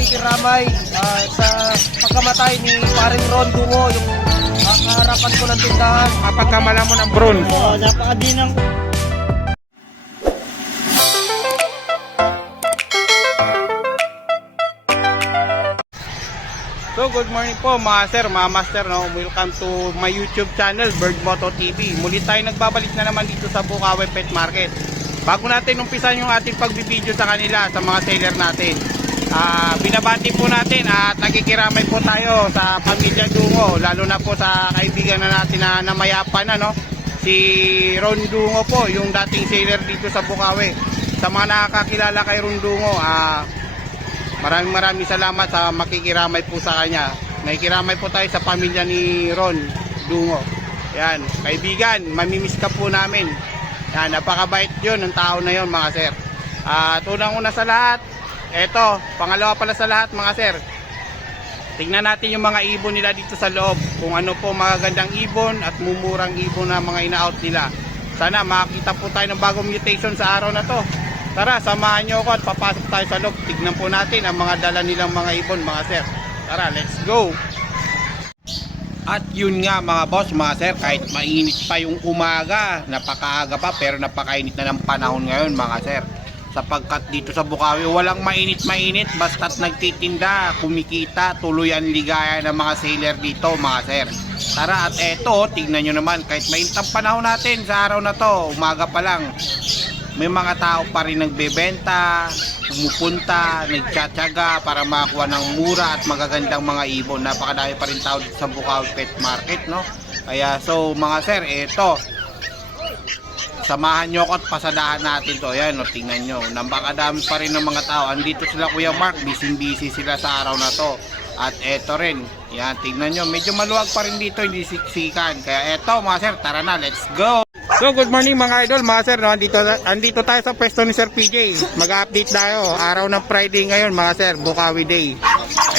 nakikiramay sa pagkamatay ni paring Ron Dungo, yung harapan ko ng tindahan. Pagkamala mo ng bron. Oo, napakadinang. So good morning po mga sir, mga master, no? Welcome to my YouTube channel, Bird Moto TV. Muli tayo nagbabalik na naman dito sa Bukawi Pet Market. Bago natin umpisan yung ating pagbibideo sa kanila, sa mga seller natin, binabati po natin at nakikiramay po tayo sa pamilya Dungo, lalo na po sa kaibigan na natin na namayapan na, no? Si Ron Dungo po, yung dating seller dito sa Bukawi. Sa mga nakakakilala kay Ron Dungo, maraming salamat sa makikiramay po sa kanya. Nakikiramay po tayo sa pamilya ni Ron Dungo. Yan, kaibigan, mamimiss ka po namin. Yan, napakabait yun ng tao na yun mga sir. At unang-una sa lahat, eto, pangalawa pala sa lahat mga sir, tingnan natin yung mga ibon nila dito sa loob. Kung ano po magagandang ibon at mumurang ibon na mga ina-out nila. Sana makakita po tayo ng bagong mutation sa araw na to. Tara, samahan nyo ako at papasok tayo sa loob. Tignan po natin ang mga dala nilang mga ibon mga sir. Tara, let's go! At yun nga mga boss, mga sir, kahit mainit pa yung umaga, napakaaga pa pero napakainit na ng panahon ngayon mga sir. Sapagkat dito sa Bukawi walang mainit-mainit, basta't nagtitinda, kumikita, tuloy ang ligaya ng mga seller dito mga sir. Tara, at eto, tignan nyo naman, kahit mainit ang panahon natin sa araw na to, umaga pa lang, may mga tao pa rin nagbebenta, pumupunta, nagtsatsaga para makakuha ng mura at magagandang mga ibon. Napakadami pa rin tao sa Bukawi Pet Market, no? Kaya so mga sir, eto, samahan nyo ako at pasadahan natin to. Ayan, no, tingnan nyo, napakadami pa rin ng mga tao. Andito sila Kuya Mark, busy sila sa araw na to. At eto rin, yan, tingnan nyo, medyo maluwag pa rin dito, hindi siksikan. Kaya eto mga sir, tara na, let's go! So good morning mga idol, mga sir, no? Andito tayo sa pwesto ni Sir PJ. Mag-update tayo, araw ng Friday ngayon mga sir, Bukawi Day.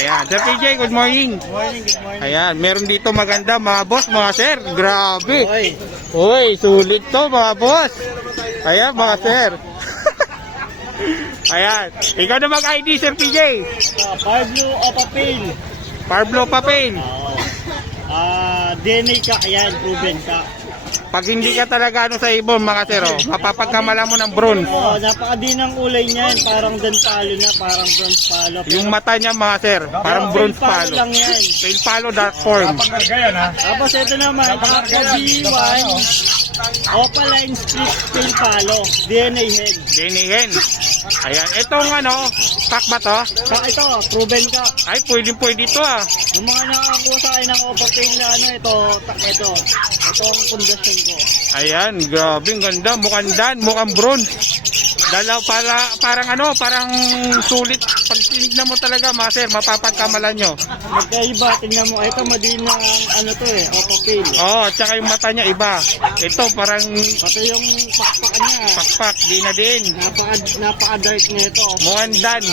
Ayan, Sir PJ, good morning. Good morning. Ayan, meron dito maganda mga boss, mga sir, grabe. Uy, sulit to mga boss. Ayan mga sir. Ayan, ikaw na mag-ID Sir PJ. Pablo Opapil. Pablo Papel. DNA ka, ayan, proven ka. Pag hindi ka talaga ano sa ibon mga sir, mapapagkamala mo ng bron. Oo, napakadinang kulay niyan, parang palo na, parang bronze palo. Yung mata niya mga sir, parang bronze palo. lang yan. Pale palo, dark form. Tapos ito naman, B1, Opaline Split Pale Palo, DNA hen. DNA hen. Ayan, itong ano, pack ba to? Ito, proven ka. Ay, pwede to ah. Yung mga nakakuha sa akin ng Opapil na ano, ito ang kondisyon ko. Ayan, grabe, ang ganda. Mukhang dan, mukhang bronze. Dalaw parang sulit. Pag tinignan mo talaga mga sir, mapapagkamalan nyo. Magkaiba, tingnan mo. Ito madinang ano to Opapil. Oh, at saka yung mata niya iba. Ito parang Pati yung pakpak niya. pakpak, di na din. Napaka-dark na ito. Mukhang dan.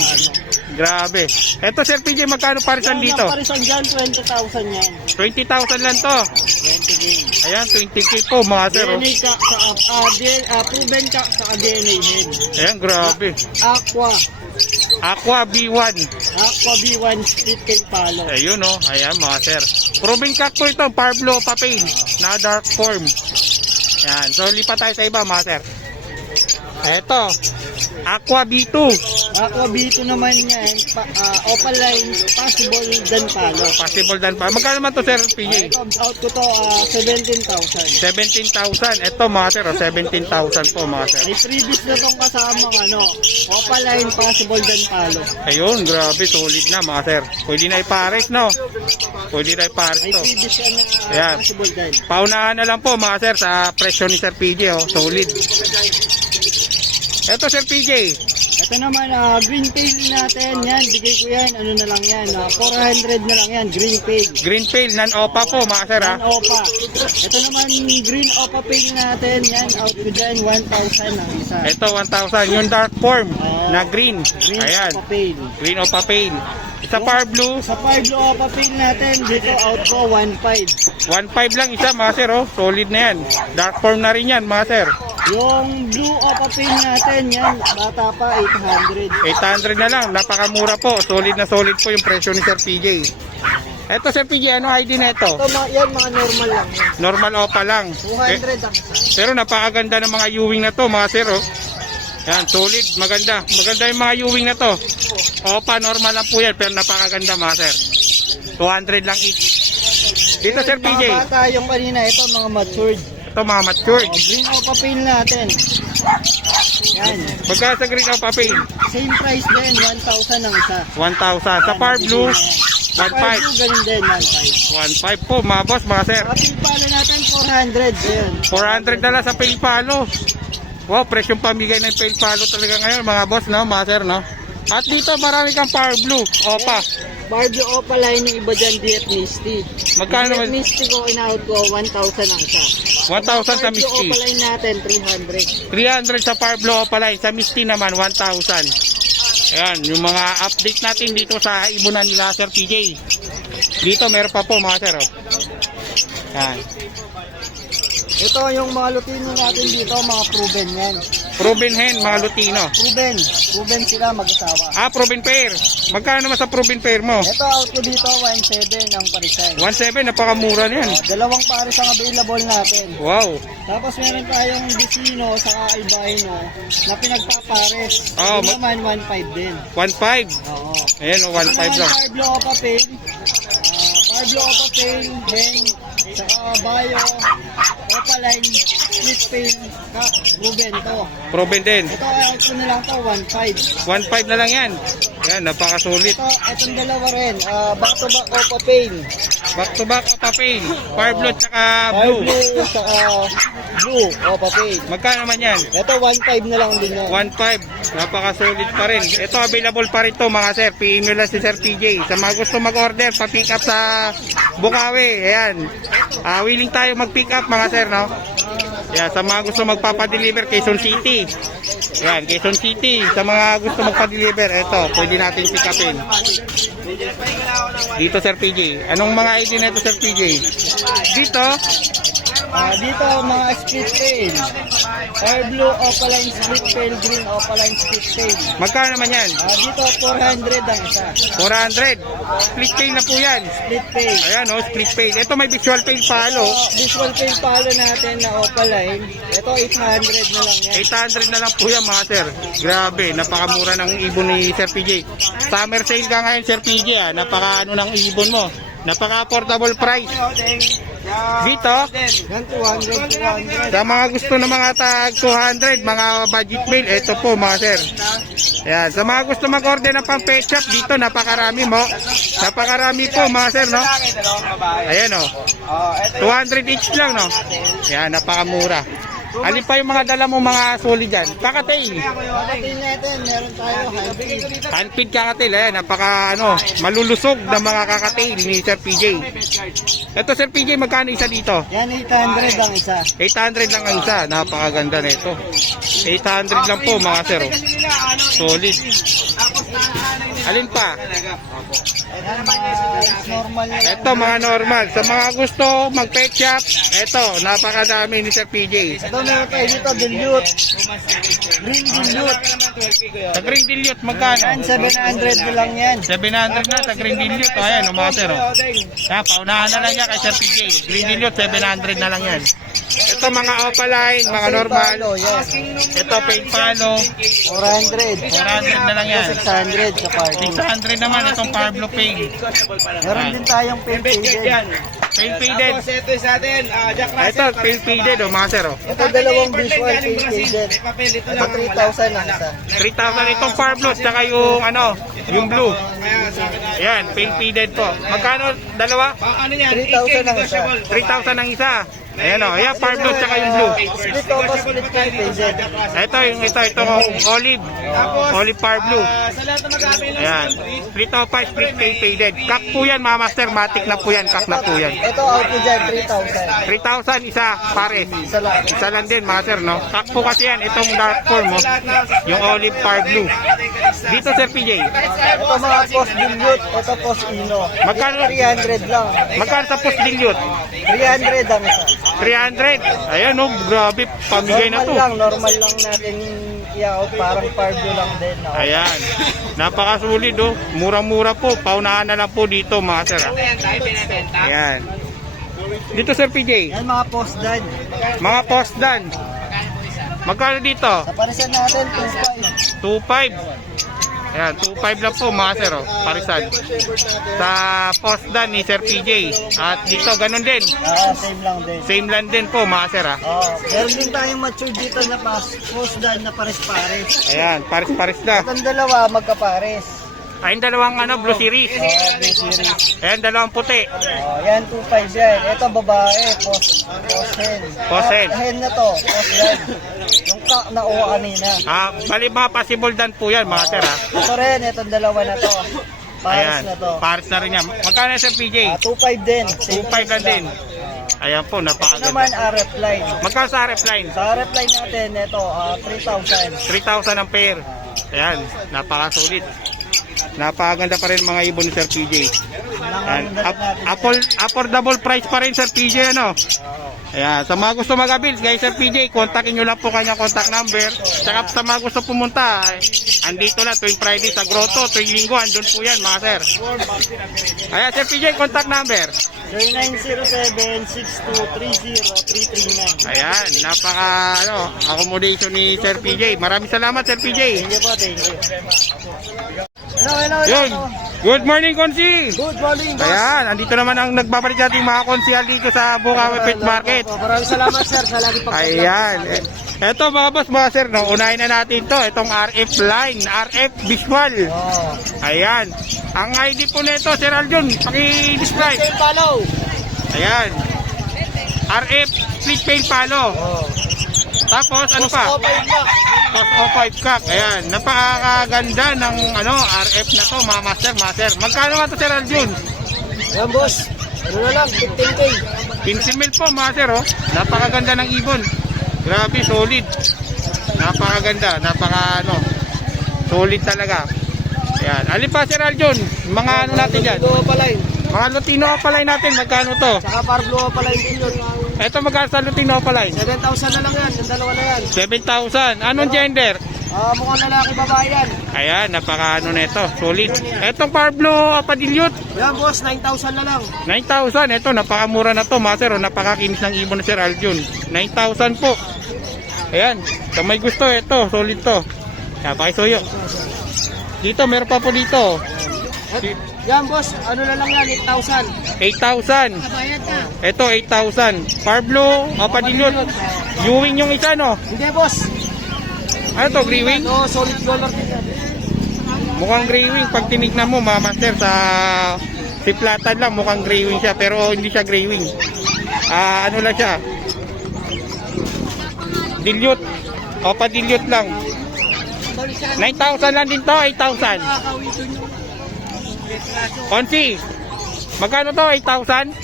Grabe. Ito Sir PJ, magkano parisan dito? Ang parisan dyan, 20,000 yan. 20,000 lang to. 20K. Ayan, 20k po mga sir. Oh. DNA ka sa proven ka sa DNA head. Ayan, grabe. Aqua B1. Aqua B1 split tail palo. Ayun oh, ayan mga sir. Proven kakto ito, Pablo Papel, na dark form. Ayan, so lipat tayo sa iba mga sir. Eto, Aqua B2. Aqua B2 naman yan, Opaline possible dan palo. Possible dan pa. Magkano naman to Sir PJ? Ito, out ko to 17,000. 17,000. Ito mga sir, 17,000 po mga sir. May previous na tong kasamang Opaline possible dan palo. Ayun, grabe, solid na mga sir. Pwede na ipares, no? Pwede na ipares May to. previous yan na Ayan. possible dan. Paunahan na lang po mga sir sa presyo ni Sir PJ, oh, solid. Ito Sir PJ. Ito naman, green tail natin, yan, bigay ko yan, ano na lang yan, 400 na lang yan, green tail. Green Pale, non-opa po mga sir ha. Yan, opa. Ito naman, green opa tail natin, yan, out ko dyan, 1,000 ang isa. Ito 1,000, yung dark form na green. Green Ayan, opa tail. green opa pale. Sa Far Blue, Sa Pablo opa tail natin, dito out ko, 1,500. 1,500 lang isa mga sir, oh. Solid na yan. Dark form na rin yan mga sir. Yung blue Opapin natin, yan, bata pa, 800. 800 na lang, napakamura po. Solid na solid po yung presyo ni Sir PJ. Eto Sir PJ, ano ID na ito? Ito, yan, mga normal lang. Normal opa lang. 200 ang isa. Pero napakaganda ng mga Ewing na to mga sir. Oh. Yan, solid, maganda. Maganda yung mga Ewing na to. Opa, normal lang po yan, pero napakaganda mga sir. 200 lang each. Dito Sir PJ, Mga bata yung kanina, ito, mga matured. ito mga matured. Green Opapin natin. Yan. Magkano sa green opa pain? Same price din, 1,000 ang isa. 1,000. Sa par blue, Sa Par 1,500. Blue, ganun din, 1,500. 1,500 po mga boss, mga sir. Sa pala natin, 400. Ayan. 400 na lang sa pail palo. Wow, presyong pamigay ng pail palo talaga ngayon mga boss, no, mga sir, no? At dito marami kang par blue, opa. Par Blue Opaline yung iba dyan, Diet Misty. Magkano Diet naman? Misty ko, in-out ko, 1,000 ang isa. 1,000 sa Par Blue Misty. Opaline natin, 300. 300 sa par blue opa line. Sa Misty naman, 1,000. Ayan, yung mga update natin dito sa ibunan nila Sir PJ. Dito meron pa po mga sir. Oh. Ayan. Ito yung mga Lutino natin dito, mga proven yan. Proven hen, mga Lutino. Proven. Proven sila mag-asawa. Ah, proven pair. Magkano naman sa proven pair mo? Ito, out ko dito, 1,700 ang parisan. 1,700, napakamura niyan. Dalawang pares ang available natin. Wow. Tapos meron tayong Vicino sa Albino na pinagpapares. Oh, Ito naman 1,500 din. 1,500. Oo. Ayan, oh, 1,500 lang. Parblo Opapin. Parblo Opapin, Hen, saka Bayo, Opaline, Split Pain, Ruben to. Proven din. Ito, out ko na lang to, 1,500. 1,500 na lang yan. Yan, napakasulit. Itong dalawa rin, back to back Opapin. Back to back opa pain. Par blue tsaka Blue. blue. Saka blue Opapin. Magkano naman yan? Ito, 1,500 na lang din yan. 1,500. Napakasulit pa rin. Ito available pa rin to mga sir. PM nyo lang si Sir PJ. Sa mga gusto mag-order, pa-pick up sa Bukawi. Ayan. Willing tayo mag-pick up mga sir, no? Ayan, sa mga gusto magpapadeliver, Quezon City. Ayan, Quezon City. Sa mga gusto magpa-deliver, ito, pwede natin pick upin. Dito Sir PJ. Anong mga ID na ito Sir PJ? Dito, Dito, mga split pail. Fire blue Opaline split pail, green Opaline split pail. magkano naman yan? Dito, 400 ang isa. 400. Split pay na po yan. Split pail. Ayan, oh, split pay. Ito may visual pay palo. Visual pail palo natin na Opaline. Ito, 800 na lang yan. 800 na lang po yan mga sir. Grabe, napakamura ng ibon ni Sir PJ. Summer sale ka ngayon Sir PJ ah. Napaka ano ng ibon mo. Napaka affordable price. Dito, Yan, 200. sa mga gusto ng mga tag 200, mga budget meal, ito po mga sir. Ayan, sa mga gusto mag-order ng pang pet shop, dito napakarami mo. Napakarami po mga sir, no? Ayan o. 200 each lang, no? Ayan, napakamura. Alin pa yung mga dala mo mga solid dyan? Kakatail. Pati natin, meron tayo hybrid. Handpid kakatail. Ayan, napaka ano, malulusog na mga kakatail ni Sir PJ. Ito Sir PJ, magkano isa dito? Yan, 800 ang isa. 800 lang ang isa. Napakaganda na ito. 800 lang po mga sir. Oh. Solid. Alin pa? Yan, normal na lang. Ito mga normal. Sa mga gusto mag-pet shop, ito, napakadami ni Sir PJ. Ito, meron tayo dito, dilute. Green dilute. Sa Green Dilute, magkano? Yan, 700 na lang yan. 700 na sa Green Dilute. O, ayan, mga sir. Oh. Kaya, paunahan na lang yan kay Sir PJ. Green Dilute, 700 na lang yan. Ito mga opaline, mga normal. Palo, yan. Ito paint palo, 400. 400 na lang yan. 600 sa party. 600 naman itong Pablo Paint. Meron din tayong paint faded. Paint faded. Ito sa atin, Jack Ito, paint faded o mga sir. Oh. Ito, dalawang visual paint faded. Ito, 3,000 ang isa. 3,000 itong Pablo, tsaka yung ano, yung blue. Ayan, paint faded po. Magkano dalawa? Ano yan? 3,000 ang isa. 3,000 ang isa. Ayan o, ayan Pablo, tsaka yung blue. Split over split paint faded. Ito olive. Olive Pablo. Sa lahat na mag-avail ng Ayan, split opa, split paint faded. Kak po yan mga master, matic na po yan, kak na po yan. Ito, out ko dyan, 3,000. 3,000 isa, pares. Isa lang. Isa lang din mga sir, no? Kak po kasi yan, itong dark form mo, yung olive par blue. Dito Sir PJ, Ito mga post dilute. Ito post ino. Magkano? 300 lang. magkano sa post dilute? 300 ang isa. 300. Ayan oh, grabe, pamigay na to. Normal lang natin i-out, parang Parblo lang din. No? Ayan, napakasulit oh. Mura-mura po, paunahan na lang po dito mga sir. Ayan tayo binibenta. Ayan. Dito Sir PJ, Yan mga post dad. mga post dan. Magkano dito? Sa parisan natin, 2.5. 2.5. Ayan, 2.5 lang po mga sir oh, parisan. Sa post dan ni Sir PJ. At dito ganun din. Same lang din. Same lang din po mga sir ah. Meron din tayong mature dito na post dad na pares-pares. Ayan, pares-pares na. Itong dalawa, magkapares. Ayun dalawang ano, Blue Series. Blue series. Ayan, dalawang puti. Yan, 2.5 yan. Ito, babae, post hen. Post hen. Hen na to, post dad. Yung na uwa kanina. Bali mga possible dan po yan mga sir ah. Ito rin, itong dalawa na to. Pares Ayan, na to. pares na rin yan. Magkano Sir PJ? 2.5 din. 2.5 lang din. Ayan po, Ito naman, napakaganda. RF line. Magkano sa RF line? Sa RF line natin, ito, 3,000. 3,000 ang pair. Ayan, napakasulit. Napakaganda pa rin mga ibon ni Sir PJ. Ayan, affordable price pa rin Sir PJ ano. Ayan, sa mga gusto mag-avail kay Sir PJ, kontakin nyo lang po kanyang contact number. Tsaka sa mga gusto pumunta, andito lang tuwing Friday sa Grotto, tuwing Linggo, andun po yan mga sir. Ayan, Sir PJ, contact number. 0907-6230-339. Ayan, napaka accommodation ni Sir PJ. Maraming salamat Sir PJ. Thank you po, thank you. Hello. Yun. Good morning, Konsi. Good morning, boss. Ayan, andito naman ang nagbabalik nating mga konsyal dito sa Bukawi Pet Market. Maraming salamat, sir, sa lagi pag-vlog. Ayan. Eto mga boss, mga sir, no, unahin na natin to. Itong RF line, RF visual. Ayan. Ang ID po nito, Sir Aljun, paki-describe. Follow. Ayan. RF split pail palo. Tapos ano pa? Post O5 cup. Ayan, napakaganda ng RF na to, mga master. Magkano nga to Sir Aljun? Yan, boss. Ano na lang, 15K. 15 mil po mga sir oh. Napakaganda ng ibon. Grabe, solid. Napakaganda, solid talaga. Ayan, alin pa Sir Aljun? Mga ano natin dyan? Blue Opaline. Mga Lutino Opaline natin, magkano to? Saka Parblo Opaline din yun. Ito magkano sa Lutino Opaline? 7,000 na lang yan. Yung dalawa na yan. 7,000. Anong gender? Mukhang lalaki babae yan. Ayan, napaka nito, solid. Etong Parblo Padilyot, Yan, boss. 9,000 na lang. 9,000. Ito, napakamura na to mga sir oh. Napakakinis ng ibon na Sir Aljun. 9,000 po. Ayan, sa may gusto, ito, solid to. Ayan, pakisuyo. Dito, meron pa po dito. Yan, boss. Ano na lang yan, 8,000. 8,000. Ito, 8,000. Parblo Padilyot. Ewing yung isa, no? Hindi, boss. Ano to, gray wing? No, solid color din yan. Mukhang gray wing. Pag tinignan mo, mga master, sa siplatan lang, mukhang gray wing siya. Pero hindi siya gray wing. Ano lang siya? Dilute. O, padilyot lang. 9,000 lang din to, 8,000. Konsi, magkano to, 8,000?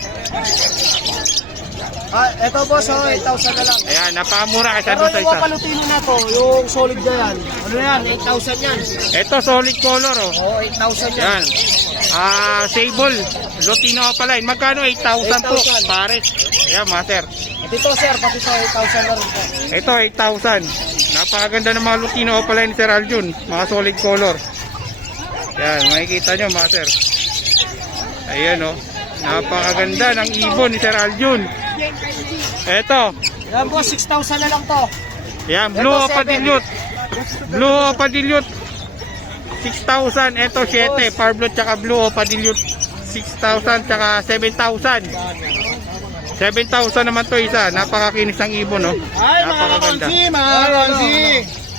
Eto, boss, 8,000 na lang. Ayan, napakamura kasi Pero doon sa yung isa. wapalutino na to, yung solid na yan. Ano yan, 8,000 yan. Ito, solid color, oh. Oo, 8,000 yan. Yan. Sable, Lutino Opaline. Magkano? 8,000 po. 8,000. Pares. Ayan, master. At ito, sir, pati ito, 8,000 na rin po. Ito, 8,000. Napakaganda ng mga Lutino Opaline ni Sir Aljun. Mga solid color. Yan, makikita nyo, master. Ayan, oh. Napakaganda ng ibon ni Sir Aljun. Ito. Yan, boss, 6,000 na lang to. Yan, Blue Ito, 7. Padilyot. Blue Padilyot. 6,000. Ito, 7. Parblo tsaka Blue Padilyot. 6,000 tsaka 7,000. 7,000 naman to isa. Napakakinis ng ibon, no? Napakaganda. mga konsi.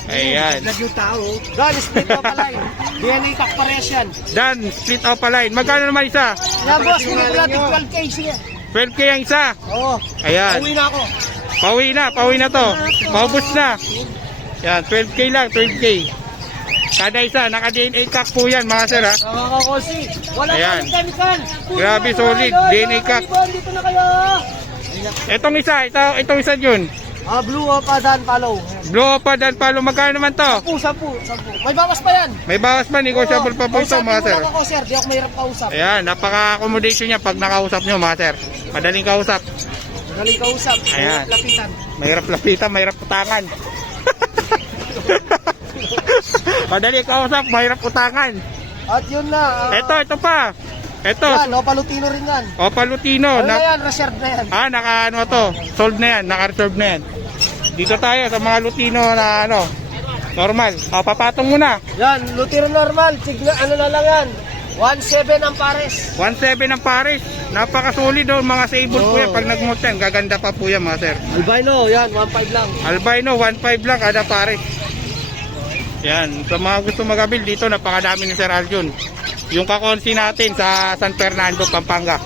Ayan. Yung tao. Dan, split up line. DNA kak pares yan. Dan, split Opaline. Magkano naman isa? Yan, boss, hindi ko natin 12K siya. 12K ang isa. Oo. Ayan. Uwi na ako. Pauwi na to. Paubos na. Yan, 12K lang, 12K. Kada isa, naka-DNA cup po yan, mga sir, ha? Mga konsi. Wala Ayan. kang chemical. Grabe, solid. DNA cup. Dito na kayo. Itong itong isa yun. Blue Opa Dan Palo. Blue pa dan palo. Magkano naman to? 10. May bawas pa yan. May bawas pa, negotiable pa po ito, mga sir. Ako, sir. Di ako mahirap kausap. Ayan, napaka-accommodation niya pag nakausap nyo, mga sir. Madaling kausap. Galing kausap. Ayan. Lapitan. Mahirap lapitan, mahirap utangan. Madali kausap, mahirap utangan. At yun na. Ito pa. Ito. Yan, Opa Lutino rin yan. Opa Lutino. Ano na yan, reserve na yan. Naka ano to, sold na yan, naka-reserve na yan. Dito tayo sa mga Lutino na ano, normal. Papatong muna. Yan, Lutino normal. Ano na lang yan. 1.7 ang pares. 1.7 ang pares. Napaka-solid oh, mga sable po yan. Pag nag-molt yan, gaganda pa po yan mga sir. Albino, yan, 1.5 lang. Albino, 1.5 lang kada pares. Yan, sa mga gusto mag-abil dito, napakadami ni Sir Aljun. Yung kakonsi natin sa San Fernando, Pampanga.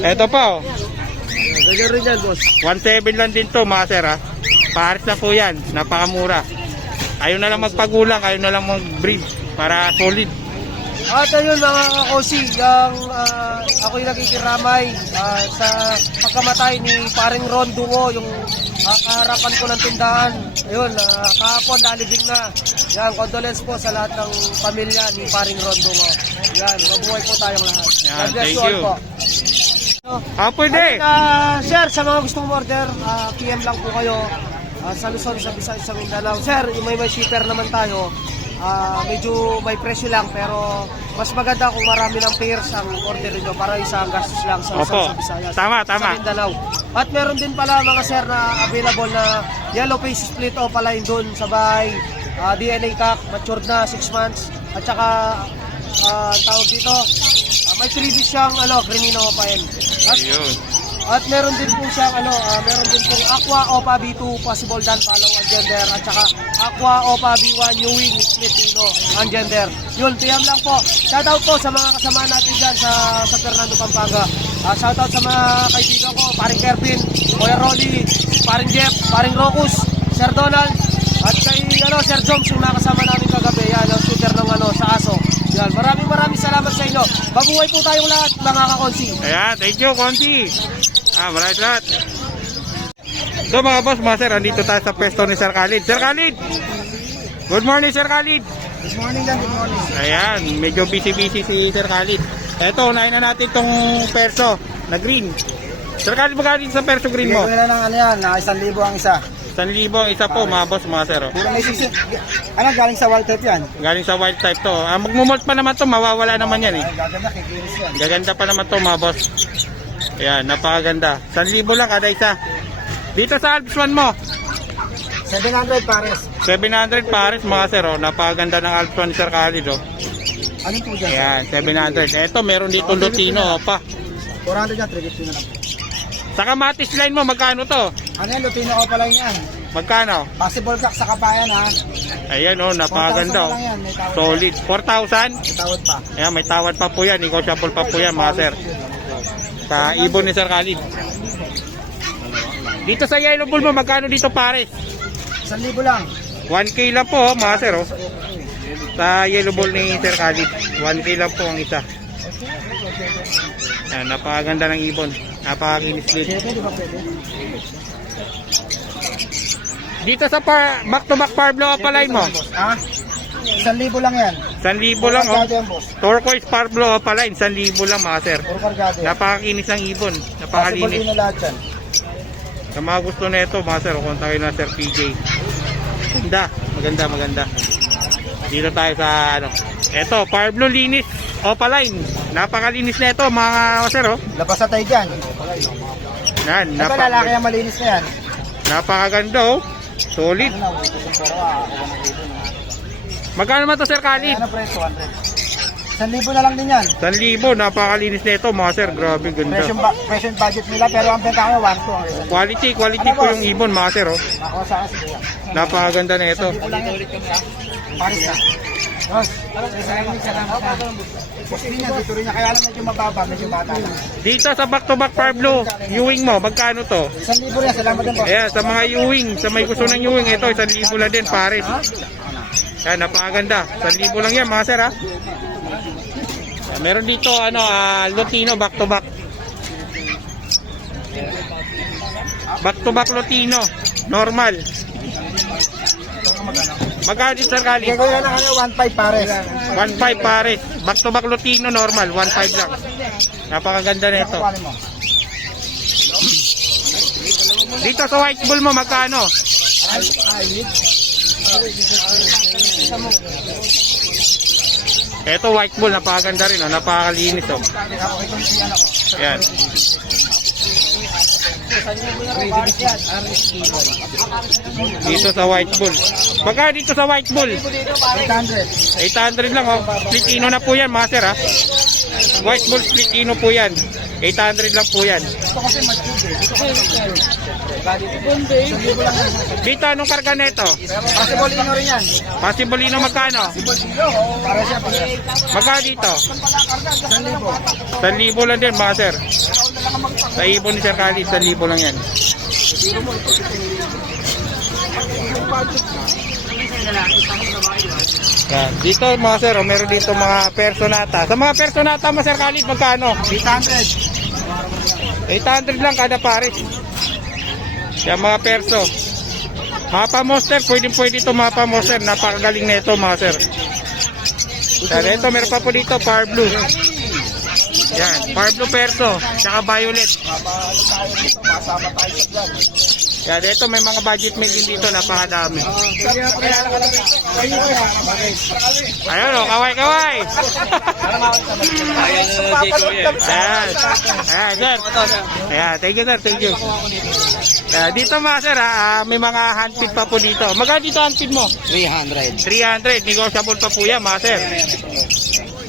Eto pa oh. Ganyan rin yan, boss. 1.7 lang din to mga sir ha. Pares na po yan, napakamura. Ayaw na lang magpagulang, ayaw na lang mag-breed para solid. At ayun mga kakosi, ako'y nakikiramay sa pagkamatay ni paring Ron Dungo, yung kaharapan ko ng tindahan. Ayun, kahapon lalibing na. Yan, condolence po sa lahat ng pamilya ni paring Ron Dungo. Yan, mabuhay po tayong lahat. Yan, God bless thank you all you. po. Pwede. Sir, sa mga gustong order, PM lang po kayo. Sa Luzon, sa Visayas, sa Mindanao. Sir, may shipper naman tayo. Medyo may presyo lang pero mas maganda kung marami ng pairs ang order nyo para isang gastos lang sa Luzon, sa Visayas, Tama. sa Mindanao. At meron din pala mga sir na available na yellow face split o pala yun dun sa bahay. DNA cock, matured na 6 months. At saka tawag dito, may previous siyang Crimino Opain. At meron din po siyang meron din pong Aqua Opa B2 possible dan follow ang gender at saka Aqua Opa B1 New Wing split Tino ang gender. Yun, PM lang po. Shoutout po sa mga kasama natin dyan sa Fernando, Pampanga. Shoutout sa mga kaibigan ko, paring Kervin, Kuya Rolly, paring Jeff, paring Rocus, Sir Donald, at kay Sir Joms yung nakasama namin kagabi. Yan, ang shooter ng sa aso. Yan, maraming salamat sa inyo. Mabuhay po tayong lahat, mga kakonsi. Ayan, thank you, Konsi. Maraming salamat. So mga boss, mga sir, andito tayo sa pwesto ni Sir Khalid. Sir Khalid! Good morning, Sir Khalid! Good morning lang, good morning. Ayan, medyo busy-busy si Sir Khalid. Eto, unahin na natin itong perso na green. Sir Khalid, magkano sa perso green mo? Bigay ko na ng yan, 1,000 ang isa. 1,000 ang isa po, mga boss, mga sir. Puro may sisip. Galing sa wild type yan? Galing sa wild type to. Magmumult pa naman to, mawawala naman yan eh. Gaganda, kikinis yan. Gaganda pa naman to, mga boss. Ayan, napakaganda. 1,000 lang kada isa. Dito sa Alps 1 mo? 700 pares. 700 pares mga sir, oh. Napakaganda ng Alps 1 ni Sir Khalid, oh. Ano po dyan? Ayan, 700. Eto, meron dito Lutino, pa. 400 yan, 350 na lang. Sa kamatis line mo, magkano to? Ano yan, Lutino ko pala yan. Magkano? Possible black sa kapayan ha. Ayan, oh, napakaganda, oh. 4,000 lang yan, may tawad. Solid. 4,000? May tawad pa. Ayan, may tawad pa po yan. Negotiable pa po yan, mga sir. Sa ibon ni Sir Khalid. Dito sa yellow bull mo, magkano dito pares? 1,000 lang. 1K lang po, mga sir, oh. Sa yellow bull ni Sir Khalid. 1K lang po ang isa. Ayan, napakaganda ng ibon. Napakakinis din. Pwede ba pwede? Dito sa back-to-back Parblo Opaline mo. Ha? 1,000 lang yan. 1,000 lang, oh. Kargado yan, boss. Turquoise Parblo Opaline, 1,000 lang, mga sir. Puro kargado yan. Napakakinis ng ibon. Possible Napakalinis. din na lahat yan. Sa mga gusto na ito, mga sir, kontakin na Sir PJ. Maganda. Dito tayo sa Ito, Parblo linis Opaline. Napakalinis na ito, mga sir, oh. Labas na tayo dyan. Yan, Ito lalaki ang malinis na yan. napakaganda, oh. Solid. Ano na, pero Magkano naman to, Sir Khalid? ano presyo? 100. 1,000 na lang din yan. 1,000, napakalinis na ito, mga sir. Grabe, ganda. Presyo budget nila pero ang benta ko 1,200. Quality po yung ibon, mga sir, oh. Ako sa kasi. Napakaganda na ito. Paris na. Boss, Boss niya, dito rin niya. Kaya lang medyo mababa, medyo bata lang. Dito sa back-to-back Parblo, Ewing mo, magkano to? 1,000 yan, salamat din boss. Ayan, sa mga Ewing, sa may gusto ng Ewing, ito, 1,000 lang din, pares. Ayan, napakaganda. 1,000 lang yan, mga sir, ha? Meron dito, Lutino, back-to-back. Back-to-back Lutino, normal. Magkano dito, Sir Khalid? Bigay ko na lang 1.5 pares. 1.5 pares. Back to back Lutino normal, 1.5 lang. Napakaganda na ito. Dito sa white bull mo, magkano? Ito white bull, napakaganda rin, oh. Napakalinis, oh. Yan. Dito sa white bull. Magkano dito sa white bull? 800. 800 lang, oh. Splitino na po yan, master, ha. White bull splitino po yan. 800 lang po yan. Dito, anong karga neto? Pasibolino rin yan. Pasibolino magkano? Para siya pa. Magkano dito? 1,000 lang din, mga sir. Sa ibon ni Sir Khalid, 1,000 lang yan. Yan. Dito mga sir, oh, meron dito mga personata. Sa mga personata mo, Sir Khalid, magkano? 800. 800 lang kada pares. Yan mga perso. Mapa monster, pwede ito mapa monster. Napakagaling na ito mga sir. Yan, ito meron pa po dito, Power Blue. Yan, Power Blue perso, tsaka violet. Yan, ito may mga budget mail din dito, napakadami. Ayun o, kaway-kaway. Ayan, sir. Ayan, thank you sir, thank you. Dito mga sir, may mga handpid pa po dito. Magkano dito handpid mo? 300. 300, negotiable pa po yan mga sir.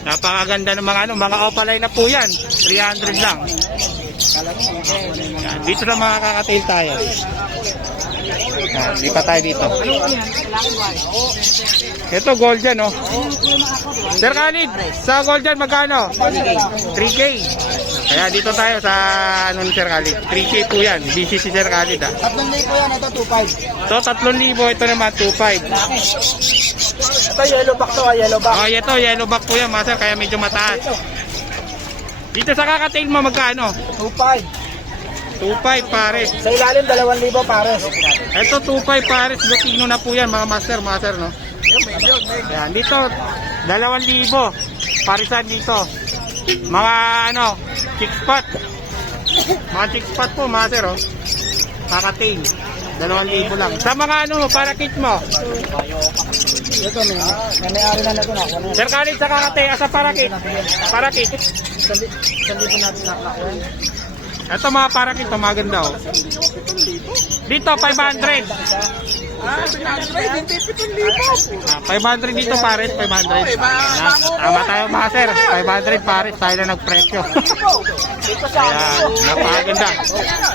Napakaganda ng mga opaline na po yan. 300 lang. Yan, dito sa mga kakatail tayo. Yan, lipat tayo dito. Ito gold yan, oh. Sir Khalid, sa gold yan magkano? 3K. Kaya dito tayo sa ano ni Sir Khalid. 3K po yan. Busy si Sir Khalid, 3,000 yan, ito 2.5. So 3,000, ito naman 2.5. Ito yellow back to, yellow back. Oh, ito yellow back po yan, mga sir, kaya medyo mataas. Dito sa kakatail mo magkano? 2.5. 2.5 pares. Sa ilalim 2,000 pares. Ito 2.5 pares, Lutino na po yan mga master, no? Yan, dito 2,000 parisan dito. Mga ano, chick spot. Mga chick spot po mga sir, oh. Kakatail 2,000 lang. Sa mga ano, parakit mo. Ito may-ari na ito na. Sir Khalid, sa kakatail, sa parakit. Parakit. 1,000 natin nakuha. Ito mga parakit, maganda, oh. Dito 500. 500 dito pares, 500. Tama tayo mga sir, 500 pares, tayo na nagpresyo. Ayan, napakaganda.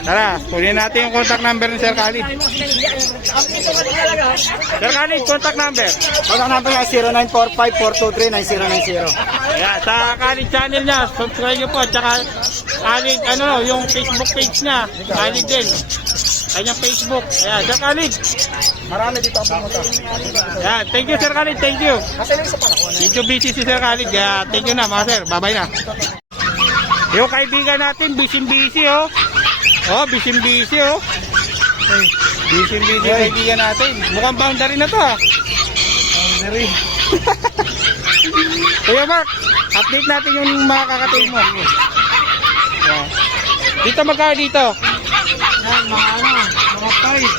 Tara, kunin natin yung contact number ni Sir Khalid. Sir Khalid, contact number. Contact number niya 0945-423-9090. Ayan, sa Khalid channel niya, subscribe nyo po. Tsaka Khalid, ano, yung Facebook page niya, Khalid din. Kanyang Facebook. Ayan, Sir Khalid. Marami dito ang pumunta. Ayan, thank you Sir Khalid, thank you. Kasi lang sa panahon. Medyo busy si Sir Khalid, kaya thank you na mga sir, bye-bye na. Yung kaibigan natin, busy oh. Oh, busy oh. Busy kaibigan natin. Mukhang boundary na to ah. Boundary. Kuya Mark, update natin yung mga kakatail mo. Ayan. Dito magkano dito? Yan, mga price.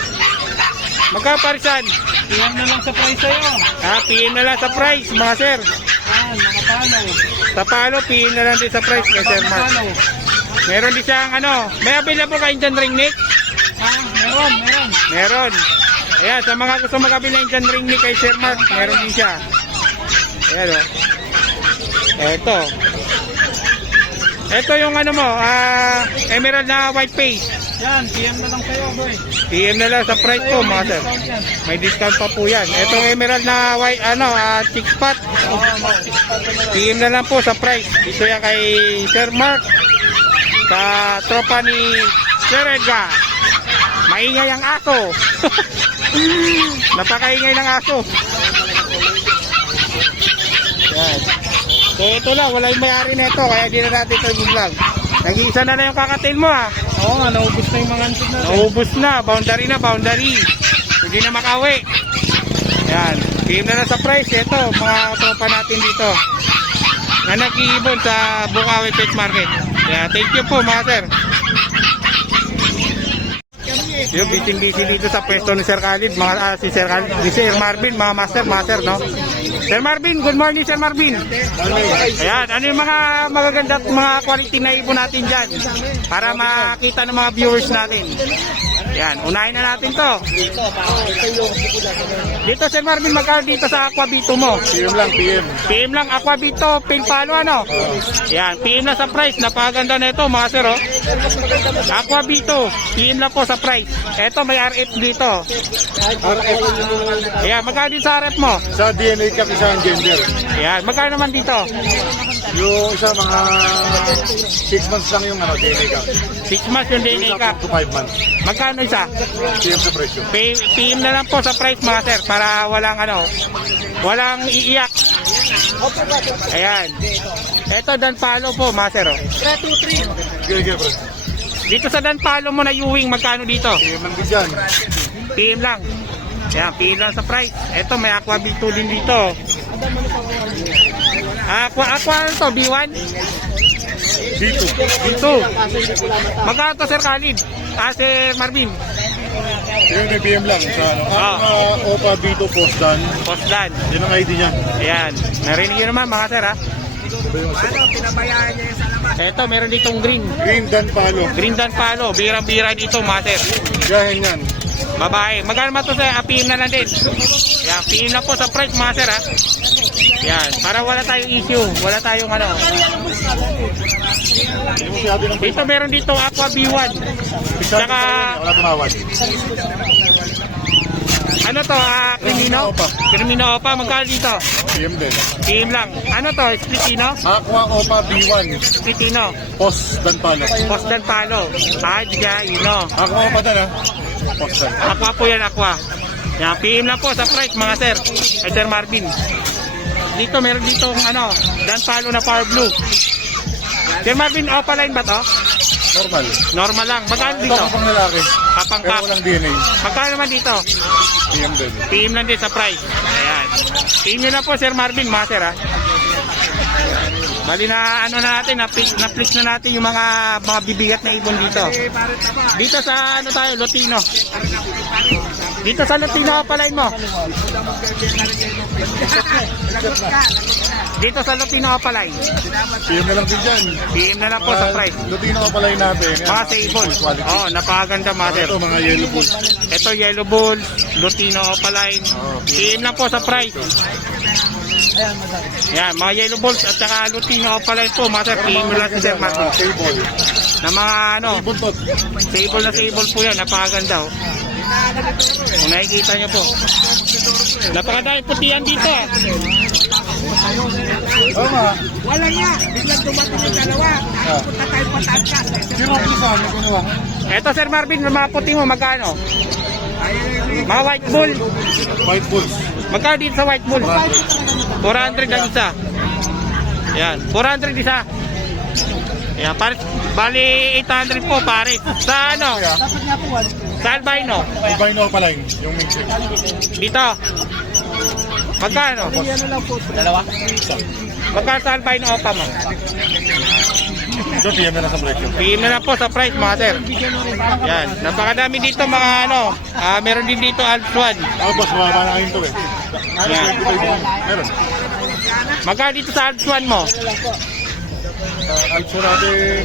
Magkano parisan? PM na lang sa price sa'yo. PM na lang sa price, mga sir. Yan, mga palo. Sa palo, PM na lang din sa price kay Sir Mark. Meron din siyang ano, may available ka Indian ring neck? Meron. Ayan, sa mga gusto magkabili ng Indian ring neck kay Sir Mark, meron din siya. Ayan o. Ito yung ano mo, emerald na white face. Yan, PM na lang sa'yo, boy. PM na lang sa price ko, mga sir. May discount pa po yan. Itong emerald na white, chick spot. PM na lang po sa price. Ito yan kay Sir Mark. Sa tropa ni Sir Edgar. Maingay ang aso. Napakaingay ng aso. Yan. So ito lang, wala yung may-ari na ito. Kaya di na natin ito yung vlog. Nag-iisa na yung kakatail mo ah. Oo nga, naubos na yung mga antid natin. Naubos na, boundary na, boundary. Hindi na makawi. Yan. PM na lang sa price. Ito, mga tropa natin dito na nag-iibon sa Bukawi Pet Market. Yeah, thank you po mga sir. Yung busy dito sa pwesto ni Sir Khalid, si Sir Khalid, si Sir Marvin, mga master, no? Sir Marvin, good morning Sir Marvin. Ayan, ano yung mga magaganda at mga quality na ibon natin dyan para makita ng mga viewers natin. Ayan, unahin na natin to. Dito Sir Marvin, magkano dito sa Aquabito mo? PM lang, PM. PM lang, Aquabito, pink palo ano? Ayan, PM lang sa price, napakaganda na ito mga sir, oh. Aquabito, PM lang po sa price. Eto may RF dito. RF. Ayan, magkano dito sa RF mo? Sa DNA Cup, isang gender. Ayan, magkano naman dito? Yung isa, mga 6 months lang yung DNA Cup. 6 months yung DNA Up Cup. to 5 months. Magkano isa? PM sa presyo. PM na lang po sa price mga sir para walang iiyak. Ayan. Eto Dan Palo po mga sir, oh. Sige, bro. Dito sa Dan Palo mo na Ewing, magkano dito? PM lang din dyan. PM lang. Ayan, PM lang sa price. Eto may Aquabito din dito. Aqua ano to? B1? Dito. Dito. Magkano to Sir Khalid? Sir Marvin. PM lang sa ano. Opa Bito Postdan. Postdan. Yun ang ID niya. Ayan. Narinig nyo naman mga sir ha. Eto, meron ditong green. Green Dan Palo. Green Dan Palo. Bira-bira dito mga sir. Gahen yan. Babae. Magkano man to sa PM na lang din. Yan, PM na po sa price mga sir ha. Yan, para wala tayong issue. Wala tayong ano. Dito meron dito Aqua B1. Tsaka, Wala tumawad. ano to, Crimino? Opa. Crimino Opa, magkano dito? PM din. PM lang. Ano to, Splitino? Aqua Opa B1. Splitino. Postdan Palo. Postdan Palo. Ino. Aqua Opa dan ha. Postdan. Aqua po yan, Aqua. Yan, PM lang po sa price mga sir. Ay Sir Marvin. Dito meron dito Dan Palo na Power Blue. Sir Marvin, Opaline ba to? Normal. Normal lang. Magkano Ito dito? pang lalaki. Pero Kapangkap. walang DNA. Magkano naman dito? PM din. PM lang din sa price. Ayan. PM nyo na po Sir Marvin, mga sir ha. Bali na natin, na-flex na natin yung mga bibigat na ibon dito. Dito sa Lutino. Dito sa Lutino Opaline mo. Dito sa Lutino Opaline. PM na lang din dyan. PM na lang po sa price. Lutino ka pala natin. Yan, Mga sable. Oh, napakaganda mga sir. Ito mga yellow bulls. Ito Yellow Bull, Lutino Opaline. PM lang po sa price. Yan, mga Yellow Bulls at saka Lutino Opaline po, mga sir. PM lang si Sir Martin. Table. Na mga Buntot. sable po yan, napakaganda oh. Kung nakikita nyo po. Napakadami putihan dito ah. Oo nga. Wala niya. Biglang dumating yung dalawa. Punta tayo patangkas. Sino ang isa? Ano ko nawa? Eto Sir Marvin, mga puti mo, magkano? Mga White Bull. White bulls. Magkano dito sa White Bull? 400 ang isa. Yan, 400 isa. Yan, bali 800 po pare. Sa Sa albino. Albino pa lang. Yung minsan. Dito. Magkano? Dalawa? Magkano sa albino opa mo? Ito PM na lang sa presyo. PM na lang po sa price mga sir. Yan, napakadami dito mga meron din dito Alps 1. Ako boss, mababa na kayo ito eh. Yan. Meron. Magkano dito sa Alps 1 mo? Alpso natin.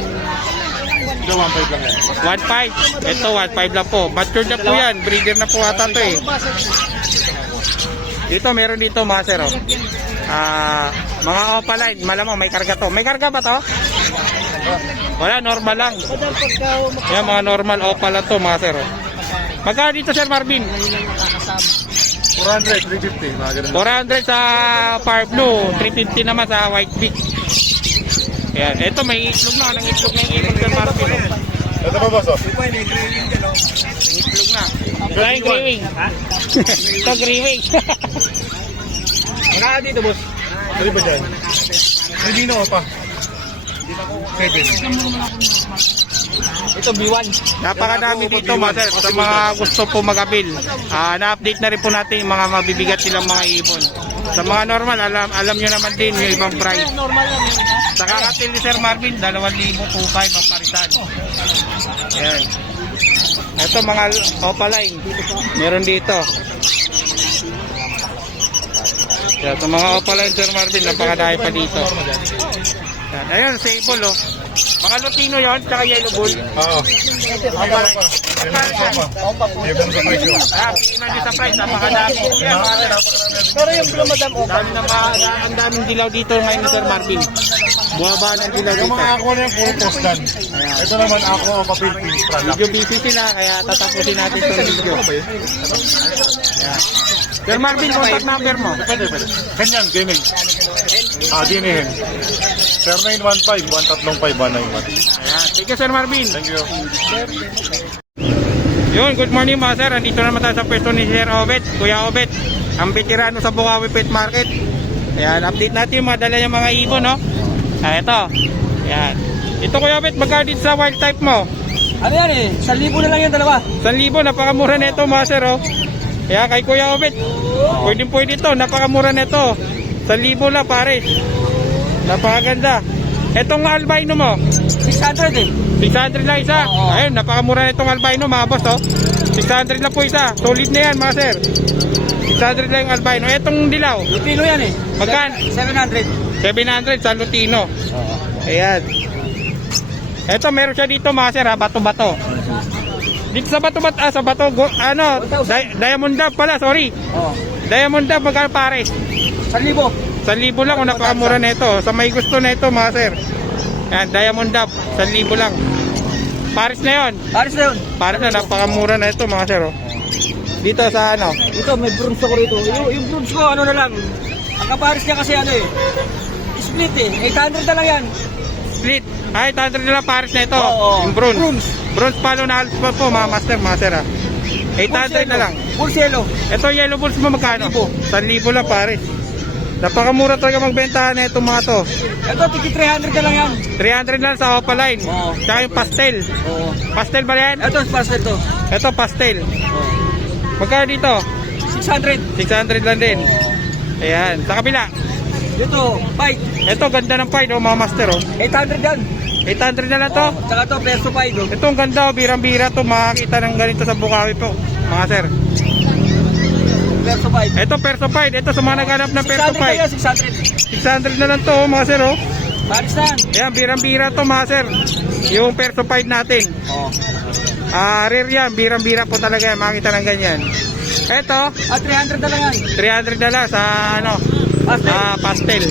Ito 1.5 lang yan. 1.5. Ito 1.5 lang po. Matured na po yan. Breeder na po ata to eh. Dito meron dito mga sir. Mga Opaline. Malamang may karga to. May karga ba to? Wala, normal lang. Yan mga normal Opala to mga sir. Magkano dito Sir Marvin? 400, 350. Mga ganun. 400 sa Power Blue. 350 naman sa White Beak. Yan. Ito may itlog na. Anong itlog na yung ibon Sir Marvin? Ito pa boss oh. Itlog na. Ito yung griwing. Ito griwing. Wala dito, boss. Dali ba dyan? Hindi na pa. 7. Ito, B1. Napakadami dito mga sir. Sa mga gusto po mag-abil. Na-update na rin po natin yung mga mabibigat silang mga ibon. Sa mga normal, alam nyo naman din yung ibang price. Normal lang. Sa kakatil ni Sir Marvin, 2,205 ang parisan. Ayan. Ito mga opaline. Meron dito. Ayan, ito mga opaline Sir Marvin, napakadami pa dito. Ayan, ayun, sable oh. Mga Lutino yon, tsaka yellow bull. Oo. Opaline. Ibang sa presyo. Tingnan nyo sa price, napakadami. Ayan, mga sir. Pero yung blue madam, Dami na ang daming dilaw dito ngayon ni Sir Marvin. Buwaba ng dilaw Yung dito. mga ako na yung puro postan. Ito naman ako ang papil-finish product. Medyo busy sila, kaya tatapusin natin itong video. Ayan. Sir Marvin, contact number mo. Ganyan, dinig. Dinihin. 0915-135-191. Ayan. Thank you, Sir Marvin. Thank you. Yun, good morning mga sir. Andito naman tayo sa pwesto ni Sir Obet, Kuya Obet, ang veterano sa Bukawi Pet Market. Ayan, update natin yung mga dala yung mga ibon, no? Ito. Ayan. Ito Kuya Obet, magkano dito sa wild type mo? Ano yan eh? 1,000 na lang yung dalawa. 1,000, napakamura nito mga sir, oh. Kaya kay Kuya Obet, pwede ito, napakamura nito. 1,000 lang pare. Napakaganda. Etong albino mo, 600 eh. 600 lang isa. Oo. Ayun, napakamura nitong albino mga boss, oh. 600 lang po isa. Solid na yan mga sir. 600 lang yung albino. Etong dilaw, Lutino yan eh. Magkan? 700. 700 sa Lutino. Ayan. Eto, meron siya dito mga sir, ha? Bato-bato. Dito sa bato-bato, sa bato, Diamond Dove pala, sorry. Oo. Diamond Dove, magkano pare? 1,000. 1,000 lang kung napakamura nito. Sa may gusto nito mga sir. Yan, Diamond Dove, 1,000 lang. Paris na yon. Paris na yun. Paris na, napakamura na ito mga sir. Oh. Dito sa ano? Ito, may bronze ako rito. Yung bronze ko, ano na lang. Ang kaparis niya kasi ano eh. Split eh. 800 na lang yan. Split. Ay, 800 na lang Paris na ito. Oo. Yung bronze. Bronze. Bronze palo na halos pa po mga master, mga sir. 800 na lang. Full cielo. Ito yellow bulls mo magkano? 1,000 lang Paris. Napakamura talaga magbentahan na itong mga to. Ito, tiki 300 na lang yan. 300 lang sa opaline. Oo. Tsaka yung pastel. Oo. Pastel ba yan? Ito, parcel to. Ito pastel. Oo. Magkano dito? 600. 600 lang din. Ayan. Sa kabila. Dito, bike. Ito ganda ng pie, oh, mga master. Oh. 800 yan. 800 na lang to. Tsaka to, perso bike. Oh. Ito ang ganda, oh, birang-bira to. Makakita ng ganito sa Bukawi po, mga sir. Perso bike. Ito perso pie. Ito sa mga naghanap ng perso 600 na pie. yan, 600. 600 na lang to, oh, mga sir. Oh. Paris na yan. Ayan, birang-bira to, mga sir. Yung perso pie natin. Oo. Rare yan, birang-bira po talaga yan. Makita ng ganyan. Ito, 300 na lang yan. 300 na lang sa ano, Pastel. pastel.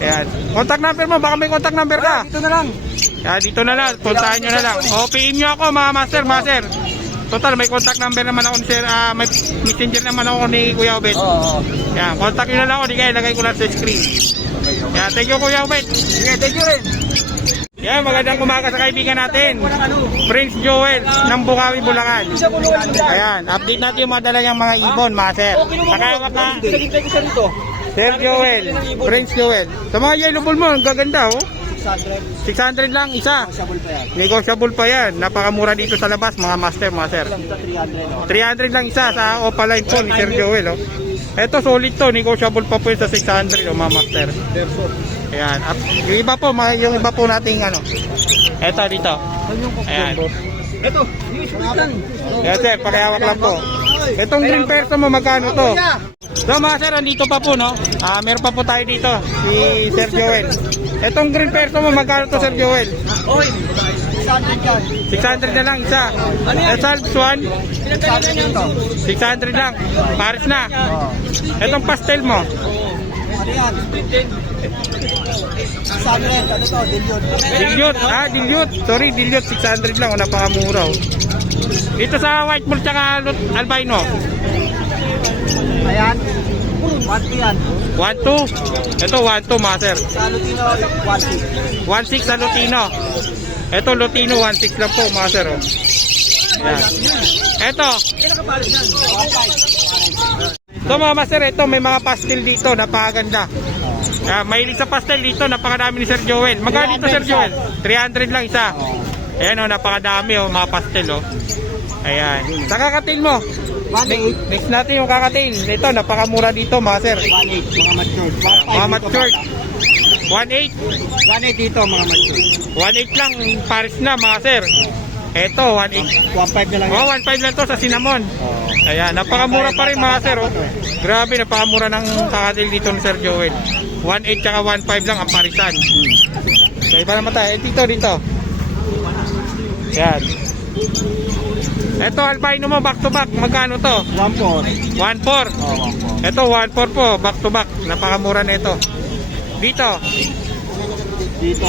Ayan. Contact number mo, baka may contact number ka. Dito na lang. Dito na lang, puntahan nyo na lang. O, PM nyo ako mga master. Total, may contact number naman ako ni sir, may messenger naman ako ni Kuya Obet. Oo. Yan, contact nyo na lang ako, di kaya ilagay ko lang sa screen. Yan, thank you Kuya Obet. Sige, thank you rin. Yan, magandang umaga sa kaibigan natin. Walang ano. Prince Joel ng Bukawi, Bulacan. Isa po naman yung Ayan, update natin yung mga dalagang mga ibon, mga sir. Nakawak na, Pinagintay ko siya rito. Sir Joel, Prince Joel. Sa mga yellow bull mo, ang gaganda oh. 600. 600 lang isa. Sabol pa yan. Negotiable pa yan. Napakamura dito sa labas, mga master, mga sir. Ito 300, no? 300 lang isa sa opaline po ni Sir Joel. Oh. Ito solid to, negotiable pa po yun sa 600 oh, mga master. Ayan. Yung iba po, yung iba po nating ano. Ito dito. Ayan. Ito, yung split lang. Yes sir, pakihawak lang po. Itong green perso mo, magkano to? So mga sir, andito pa po no. Meron pa po tayo dito, si Sir Joel. Itong green perso mo, magkano to Sir Joel? Okay. 600 yan. 600 na lang isa. Esal Swan, 600 lang. Paris na. Itong pastel mo, Ano yan? 600. Ano to? Dilute. Dilute. Sorry, dilute. 600 lang. Napakamura. Oh. Dito sa white bull tsaka albino. Ayan. 1 yan. 1-2. Ito 1-2 master. Sa Lutino, 1 1-6 sa Lutino. Ito Lutino 1-6 lang po master. Oh. Yan. Ito. So mga master, ito may mga pastel dito. Napakaganda. Mahilig sa pastel dito. Napakadami ni Sir Joel. Magkano dito Sir Joel? 300 lang isa. Ayan oh, napakadami oh, mga pastel oh. Ayan. Sa kakatail mo? 1.8. Next natin yung kakatail. Ito, napakamura dito mga sir. 1.8, mga matured. Mga matured. 1.8. 1.8 dito, mga matured. 1.8 lang, pares na mga sir. Ito, 1.8. 1.5 na lang. Oh, 1.5 lang to sa cinnamon. Ayan, napakamura pa rin mga sir. Oh. Grabe, napakamura ng kakatail dito ni Sir Joel. 1.8 tsaka 1.5 lang ang parisan. So, iba naman tayo. Dito. Ayan. Ito, albino mo, back to back. Magkano to? 1.4. 1.4. Oh, 1.4. Ito, 1.4 po, back to back. Napakamura na ito. Dito, Dito,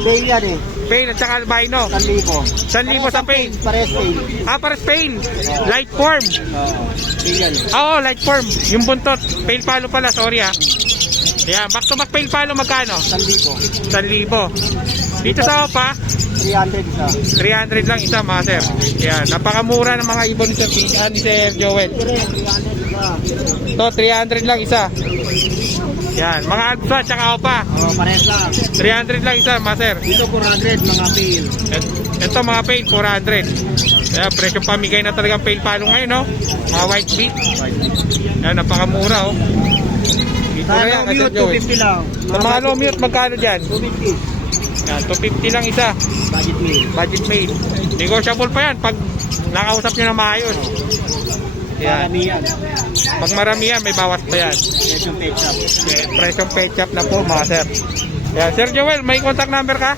pale yan eh. pail at saka albino. 1,000. 1,000 sa pail. Pares pale. Pares pail. Light form. Pale yan eh. Oo, light form. Yung buntot. Pail palo pala, sorry ha. Ayan, back to back pail palo magkano? 1,000. 1,000. Dito sa opa, 300 isa. 300 lang isa mga sir. Ayan, napakamura ng mga ibon ni Sir Joel. 300 isa. Ito, 300 lang isa. Yan, mga alpha tsaka opa. Oh, pares lang. 300 lang isa mga sir. Dito 400, mga pale. Ito mga pail, 400. Ayan, presyo pamigay na talagang pail palo ngayon, no? Mga white beat. Ayan, napakamura, oh. Dito na yan, Sir Mute, Joel. 250 lang. Sa mga low mute, magkano dyan? 250. Yan, 250 lang isa. Budget meal. Budget made. Negotiable pa yan pag nakausap nyo na maayos. Yan. Maramihan. Pag maramihan, may bawas pa yan. Medyo pet shop. Presyong pet shop na po mga sir. Yan, Sir Joel, may contact number ka?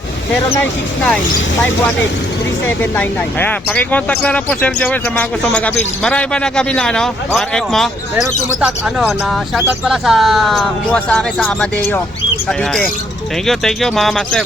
0969-518-3799. Ayan, pakicontact na lang po Sir Joel sa mga gusto mag-abil. Marami ba nag-abil na ano? RF mo? Meron pumutak, na shoutout pala sa kumuha sa akin sa Amadeo, Cavite. Ayan. Thank you mga master.